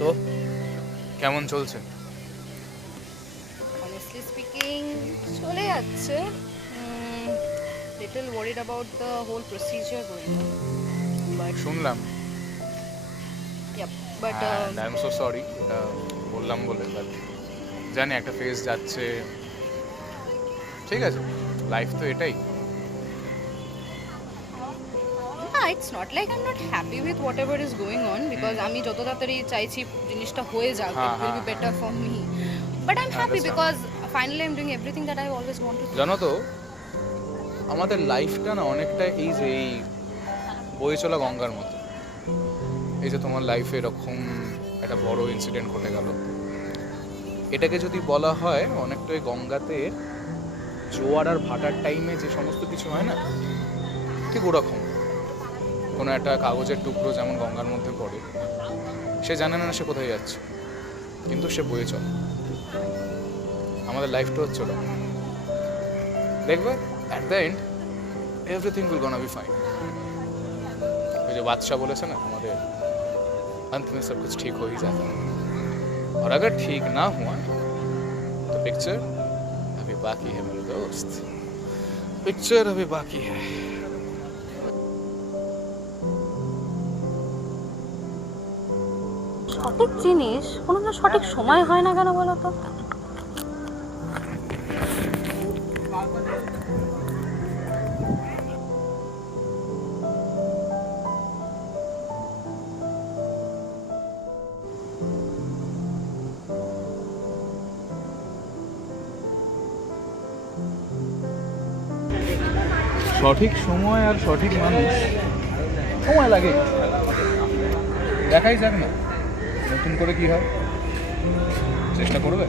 তো কেমন চলছে? Honestly speaking, চলে যাচ্ছে. Little worried about the whole procedure going on. But শুনলাম, yep. But and I am so sorry এটা বললাম বলে, বাট জানি একটা ফেজ যাচ্ছে, ঠিক আছে, লাইফ তো এটাই। it's not like I'm not happy with whatever is going on because আমি যত তাড়াতাড়ি চাইছি জিনিসটা হয়ে যাক, it will be better for me. But I'm happy Understand. because finally I'm doing everything that I always wanted to. জানো তো, আমাদের লাইফটা না অনেকটা এই যে এই বয়ে চলা গঙ্গার মতো। এই যে তোমার লাইফে এরকম একটা বড় ইনসিডেন্ট ঘটে গেল, এটাকে যদি বলা হয় অনেকটা ওই গঙ্গাতে জোয়ার আর ভাটার টাইমে যে সমস্ত কিছু হয় না, ঠিক ওরকম। কোনো একটা কাগজের টুকরো যেমন গঙ্গার মধ্যে পড়ে, সে জানে না সে কোথায় যাচ্ছে, কিন্তু সে বয়ে চলে। আমাদের লাইফটা হচ্ছে ওটা, দেখবে at the end everything will gonna be fine. ওই যে বাদশাহ বলেছে না, আমাদের अंत में सब कुछ ठीक हो ही जाता है, और अगर ठीक ना हुआ तो पिक्चर अभी बाकी है मेरे दोस्त, पिक्चर अभी बाकी है। সঠিক জিনিস কোনো না সঠিক সময় হয় না কেন বলো তো? সঠিক সময় আর সঠিক মানুষ সময় লাগে, দেখাই যাক না নতুন করে কি হয়, চেষ্টা করবে।